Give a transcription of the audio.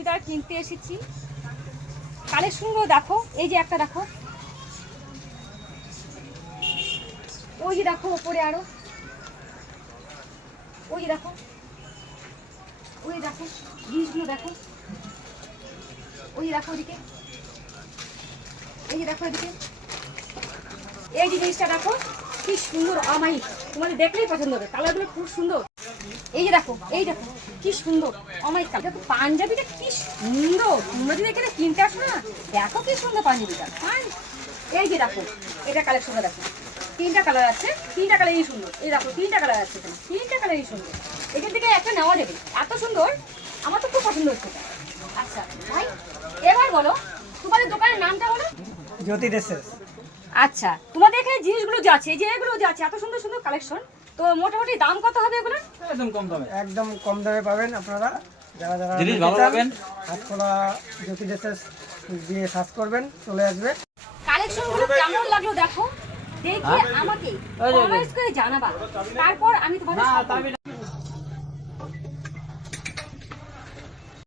চুড়িদার কিনতে এসেছি। কালেকশনগুলো দেখো, এই যে একটা দেখো, ওই যে দেখো ওপরে আরো, ওই যে দেখো, ওই দেখো জিনিসগুলো দেখো, ওই যে দেখো ওইদিকে, এই যে দেখো এদিকে, এই যে জিনিসটা দেখো কি সুন্দর অমায়িক, তোমাদের দেখলেই পছন্দ হবে, কালারগুলো খুব সুন্দর। এই যে দেখো, এই দেখো কি সুন্দর অমায়িক কালার। দেখো পাঞ্জাবিটা কি সুন্দর, তোমরা যদি এখানে কিনতে আসো না, দেখো কি সুন্দর পাঞ্জাবিটা। এই যে দেখো এটা কালেকশনটা দেখো, তিনটা কালার আছে, তিনটা কালারই সুন্দর। এই দেখো তিনটা কালার আছে এখানে, তিনটা কালারই সুন্দর। এখান থেকে একটা নেওয়া যাবে, এত সুন্দর, আমার তো খুব পছন্দ হচ্ছে এটা। আচ্ছা ভাই, এবার বলো তোমাদের দোকানের নামটা বলো। জ্যোতি ড্রেসেস। আচ্ছা, তোমাদের এখানে জিনিসগুলো যে আছে, এই যে এগুলো যে আছে, এত সুন্দর সুন্দর কালেকশন, তো মোটামুটি দাম কত হবে এগুলো? একদম কম দামে পাবেন আপনারা। যারা যারা জিনিস ভালো পাবেন, হাতখোলা জ্যোতি ড্রেসেস দিয়ে সার্চ করবেন, চলে আসবে। কালেকশনগুলো কেমন লাগলো দেখো, দেখে আমাকে কমেন্টস করে জানাবা, তারপর আমি তোমাদের